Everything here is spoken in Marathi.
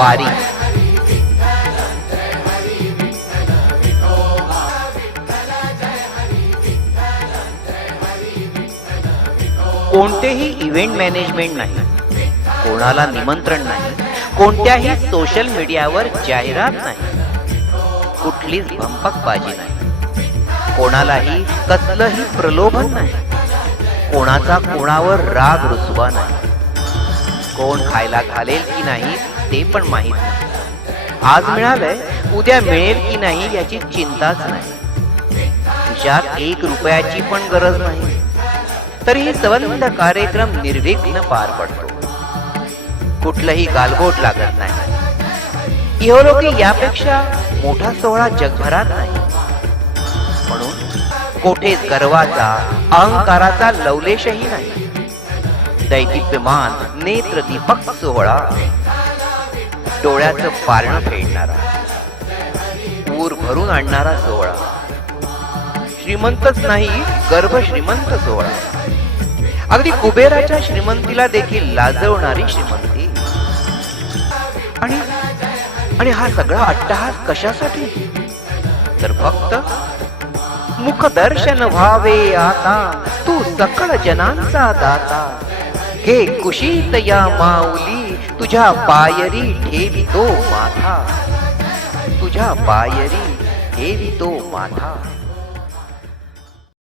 वारी. कोणतेही इव्हेंट मॅनेजमेंट नाही, कोणाला निमंत्रण नाही, कोणत्याही सोशल मीडियावर जाहिरात नाही, कुठलीच भंपकबाजी नाही, कोणालाही कसलंही प्रलोभन नाही, कोणाचा कोणावर राग रुसवा नाही, कोण खायला घालेल की नाही ते पण माहीत नाही, आज मिळालंय उद्या मिळेल की नाही याची चिंताच नाही, खिशात 1 रुपयाची पण गरज नाही, तरीही संबंध कार्यक्रम निर्विघ्न पार पडतो, कुठलंही गालबोट लागत नाही. इहलोकी यापेक्षा मोठा सोहळा जगभरात नाही, म्हणून कोठेच गर्वाचा अहंकाराचा लवलेशही नाही. दैदिप्यमान नेत्रदीपक सोहळा, डोळ्याचं पारणं फेडणारा, ऊर भरून आणणारा सोहळा, श्रीमंतच नाही गर्भ श्रीमंत सोहळा, अगदी कुबेराच्या श्रीमंतीला देखील लाजवणारी श्रीमंती. आणि हा सगळा अट्टहास कशासाठी? तर फक्त मुखदर्शन व्हावे आता तू सकळ जनांचा दाता, हे कुशीत या माऊली तुझ्या पायरी ठेवितो माथा, तुझ्या पायरी ठेवितो माथा.